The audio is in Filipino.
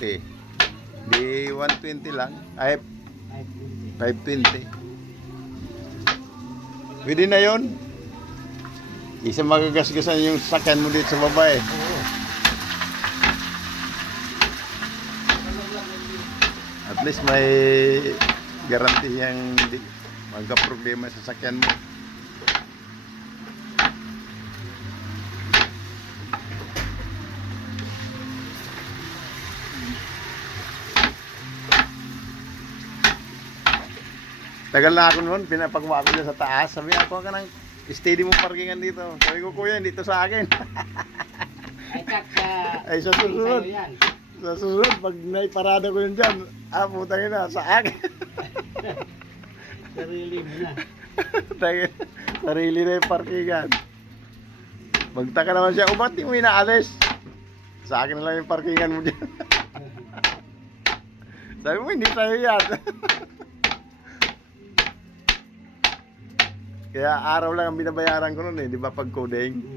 140. Di 120 lang. Ay, 520. Pwede na yun. Isa magagasgasan yung sasakyan mo dito sa baba eh. At least may guarantee yung hindi magka-problema sa sasakyan mo. Tagal na ako noon, pinapagawa ko dyan sa taas. Sabi ako ka ng steady mo parkingan dito. Sabi ko, kuya, dito sa akin. Ay, kak, Ay, sa susunod. sa'yo yan. Sa susunod, pag naiparada ko yun dyan, putangin na, sa akin. Sarili mo na. Tangin, sarili na yung parkingan. Magtaka naman siya, ba't di mo inaalis? Sa akin na lang yung parkingan mo dyan. Sabi mo, hindi tayo yan. Kaya araw lang ang binabayaran ko noon eh, di ba pag coding?